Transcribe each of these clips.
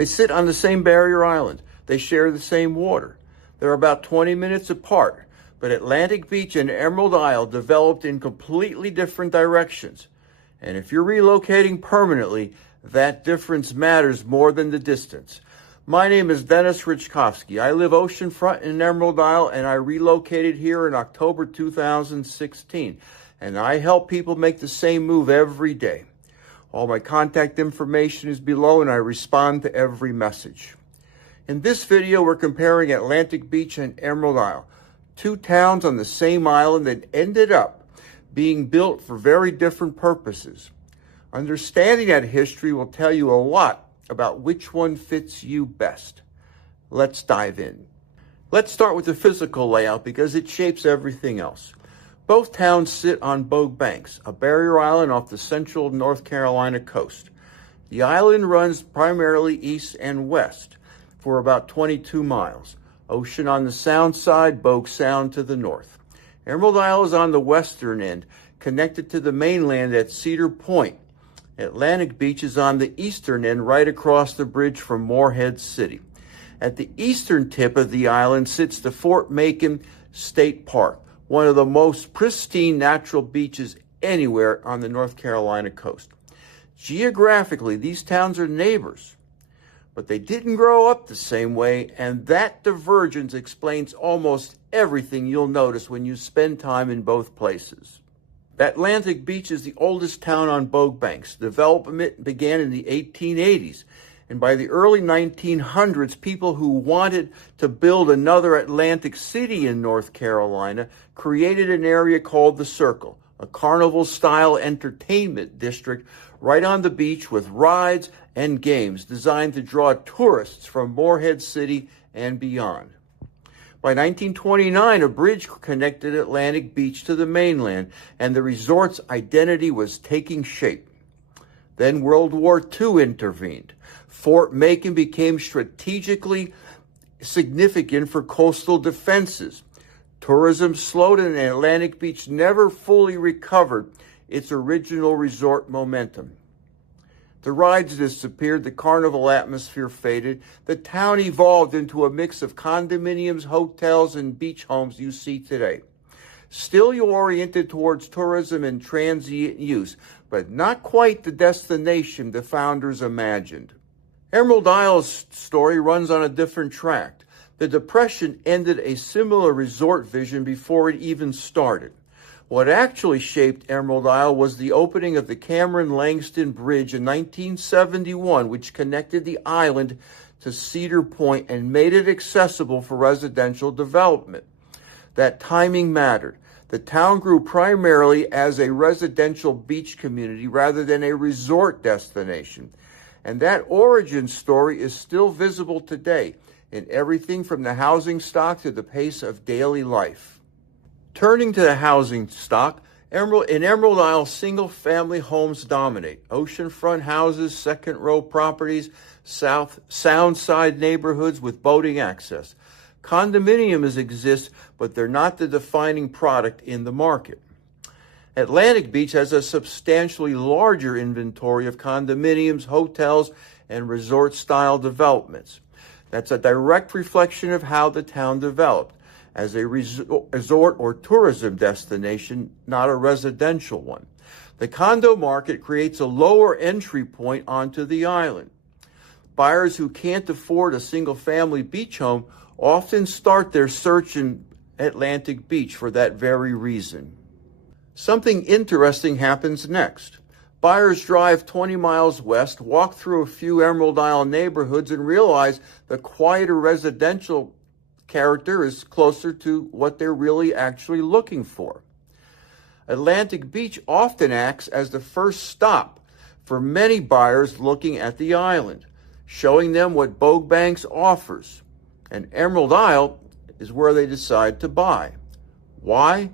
They sit on the same barrier island. They share the same water. They're about 20 minutes apart, but Atlantic Beach and Emerald Isle developed in completely different directions. And if you're relocating permanently, that difference matters more than the distance. My name is Denis Raczkowski. I live oceanfront in Emerald Isle, and I relocated here in October 2016. And I help people make the same move every day. All my contact information is below, and I respond to every message. In this video, we're comparing Atlantic Beach and Emerald Isle, two towns on the same island that ended up being built for very different purposes. Understanding that history will tell you a lot about which one fits you best. Let's dive in. Let's start with the physical layout because it shapes everything else. Both towns sit on Bogue Banks, a barrier island off the central North Carolina coast. The island runs primarily east and west for about 22 miles. Ocean on the sound side, Bogue Sound to the north. Emerald Isle is on the western end, connected to the mainland at Cedar Point. Atlantic Beach is on the eastern end, right across the bridge from Morehead City. At the eastern tip of the island sits the Fort Macon State Park, one of the most pristine natural beaches anywhere on the North Carolina coast. Geographically, these towns are neighbors, but they didn't grow up the same way, and that divergence explains almost everything you'll notice when you spend time in both places. Atlantic Beach is the oldest town on Bogue Banks. Development began in the 1880s, and by the early 1900s, people who wanted to build another Atlantic City in North Carolina created an area called the Circle, a carnival-style entertainment district right on the beach with rides and games designed to draw tourists from Morehead City and beyond. By 1929, a bridge connected Atlantic Beach to the mainland, and the resort's identity was taking shape. Then World War II intervened. Fort Macon became strategically significant for coastal defenses. Tourism slowed, and Atlantic Beach never fully recovered its original resort momentum. The rides disappeared, the carnival atmosphere faded, the town evolved into a mix of condominiums, hotels, and beach homes you see today. Still oriented towards tourism and transient use, but not quite the destination the founders imagined. Emerald Isle's story runs on a different track. The Depression ended a similar resort vision before it even started. What actually shaped Emerald Isle was the opening of the Cameron-Langston Bridge in 1971, which connected the island to Cedar Point and made it accessible for residential development. That timing mattered. The town grew primarily as a residential beach community rather than a resort destination. And that origin story is still visible today in everything from the housing stock to the pace of daily life. Turning to the housing stock, in Emerald Isle, single-family homes dominate. Oceanfront houses, second-row properties, sound-side neighborhoods with boating access. Condominiums exist, but they're not the defining product in the market. Atlantic Beach has a substantially larger inventory of condominiums, hotels, and resort-style developments. That's a direct reflection of how the town developed, as a resort or tourism destination, not a residential one. The condo market creates a lower entry point onto the island. Buyers who can't afford a single-family beach home often start their search in Atlantic Beach for that very reason. Something interesting happens next. Buyers drive 20 miles west, walk through a few Emerald Isle neighborhoods, and realize the quieter residential character is closer to what they're really actually looking for. Atlantic Beach often acts as the first stop for many buyers looking at the island, showing them what Bogue Banks offers. And Emerald Isle is where they decide to buy. Why?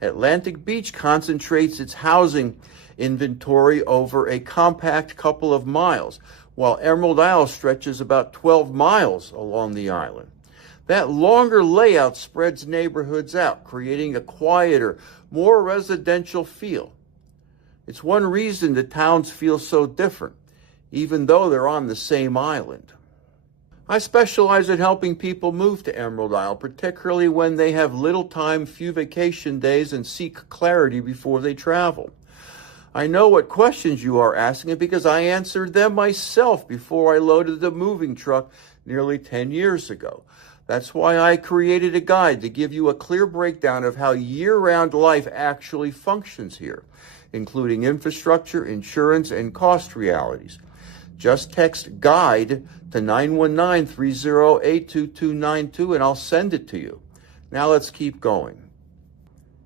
Atlantic Beach concentrates its housing inventory over a compact couple of miles, while Emerald Isle stretches about 12 miles along the island. That longer layout spreads neighborhoods out, creating a quieter, more residential feel. It's one reason the towns feel so different, even though they're on the same island. I specialize in helping people move to Emerald Isle, particularly when they have little time, few vacation days, and seek clarity before they travel. I know what questions you are asking because I answered them myself before I loaded the moving truck nearly 10 years ago. That's why I created a guide to give you a clear breakdown of how year-round life actually functions here, including infrastructure, insurance, and cost realities. Just text GUIDE to 919-308-2292 and I'll send it to you. Now let's keep going.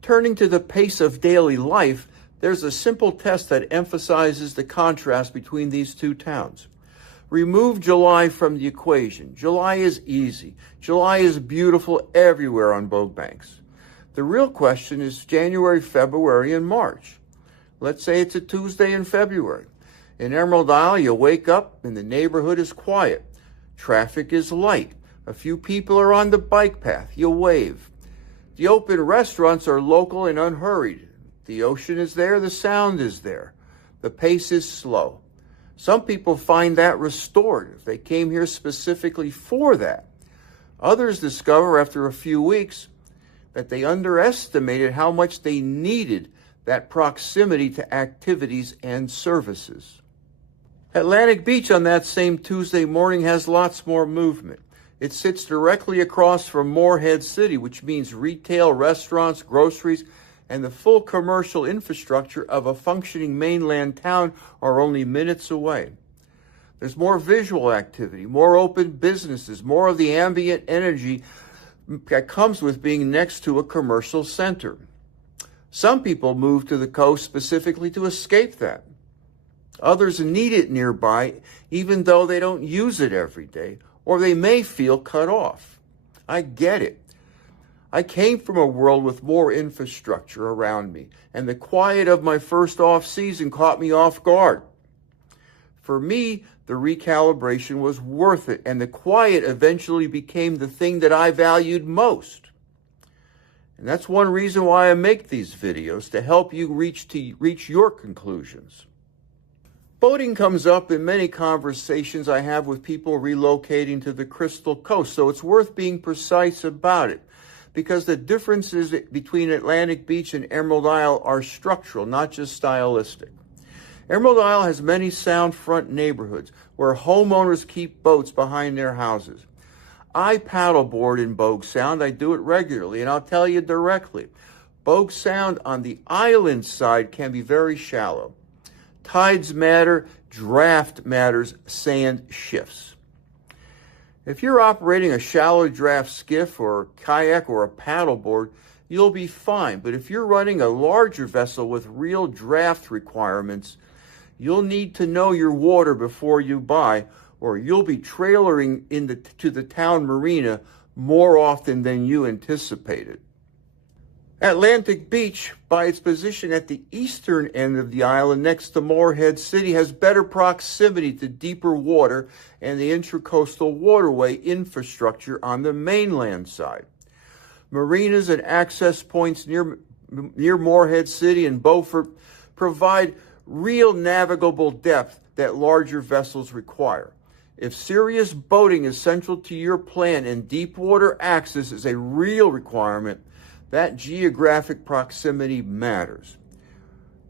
Turning to the pace of daily life, there's a simple test that emphasizes the contrast between these two towns. Remove July from the equation. July is easy. July is beautiful everywhere on both banks. The real question is January, February, and March. Let's say it's a Tuesday in February. In Emerald Isle, you wake up and the neighborhood is quiet. Traffic is light. A few people are on the bike path. You wave. The open restaurants are local and unhurried. The ocean is there. The sound is there. The pace is slow. Some people find that restorative. They came here specifically for that. Others discover after a few weeks that they underestimated how much they needed that proximity to activities and services. Atlantic Beach on that same Tuesday morning has lots more movement. It sits directly across from Morehead City, which means retail, restaurants, groceries, and the full commercial infrastructure of a functioning mainland town are only minutes away. There's more visual activity, more open businesses, more of the ambient energy that comes with being next to a commercial center. Some people move to the coast specifically to escape that. Others need it nearby, even though they don't use it every day, or they may feel cut off. I get it. I came from a world with more infrastructure around me, and the quiet of my first off-season caught me off guard. For me, the recalibration was worth it, and the quiet eventually became the thing that I valued most. And that's one reason why I make these videos, to help you reach your conclusions. Boating comes up in many conversations I have with people relocating to the Crystal Coast, so it's worth being precise about it, because the differences between Atlantic Beach and Emerald Isle are structural, not just stylistic. Emerald Isle has many sound front neighborhoods where homeowners keep boats behind their houses. I paddleboard in Bogue Sound. I do it regularly, and I'll tell you directly, Bogue Sound on the island side can be very shallow. Tides matter, draft matters, sand shifts. If you're operating a shallow draft skiff or kayak or a paddleboard, you'll be fine. But if you're running a larger vessel with real draft requirements, you'll need to know your water before you buy, or you'll be trailering to the town marina more often than you anticipated. Atlantic Beach, by its position at the eastern end of the island next to Morehead City, has better proximity to deeper water and the intracoastal waterway infrastructure on the mainland side. Marinas and access points near Morehead City and Beaufort provide real navigable depth that larger vessels require. If serious boating is central to your plan and deep water access is a real requirement, that geographic proximity matters.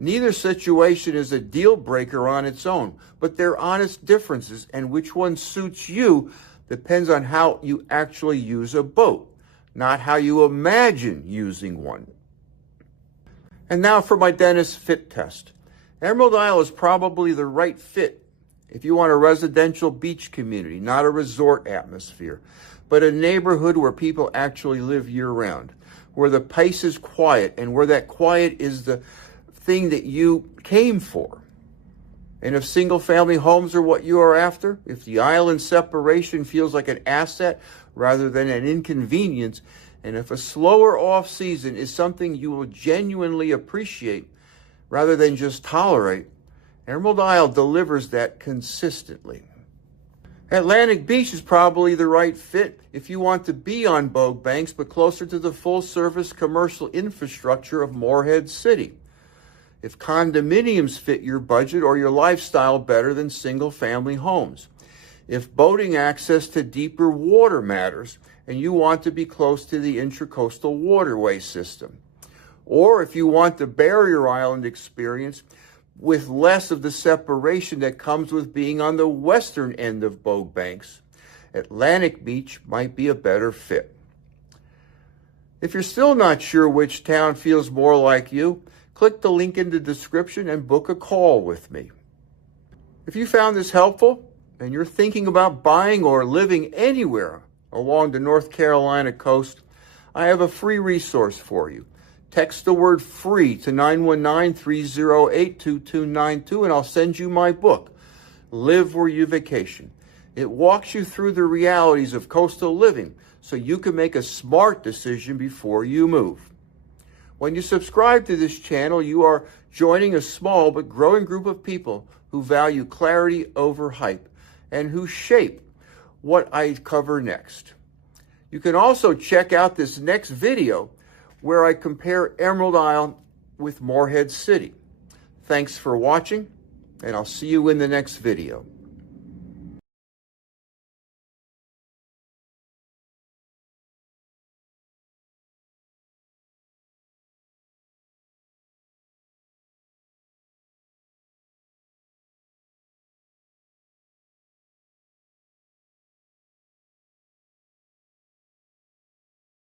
Neither situation is a deal breaker on its own, but they're honest differences, and which one suits you depends on how you actually use a boat, not how you imagine using one. And now for my Denis fit test. Emerald Isle is probably the right fit if you want a residential beach community, not a resort atmosphere, but a neighborhood where people actually live year-round, where the pace is quiet, and where that quiet is the thing that you came for. And if single-family homes are what you are after, if the island separation feels like an asset rather than an inconvenience, and if a slower off-season is something you will genuinely appreciate rather than just tolerate, Emerald Isle delivers that consistently. Atlantic Beach is probably the right fit if you want to be on Bogue Banks, but closer to the full-service commercial infrastructure of Morehead City. If condominiums fit your budget or your lifestyle better than single-family homes. if boating access to deeper water matters and you want to be close to the intracoastal waterway system. Or if you want the barrier island experience with less of the separation that comes with being on the western end of boat banks, Atlantic Beach might be a better fit. If you're still not sure which town feels more like you, click the link in the description and book a call with me. If you found this helpful and you're thinking about buying or living anywhere along the North Carolina coast, I have a free resource for you. Text the word FREE to 919-308-2292 and I'll send you my book, Live Where You Vacation. It walks you through the realities of coastal living so you can make a smart decision before you move. When you subscribe to this channel, you are joining a small but growing group of people who value clarity over hype and who shape what I cover next. You can also check out this next video where I compare Emerald Isle with Morehead City. Thanks for watching, and I'll see you in the next video.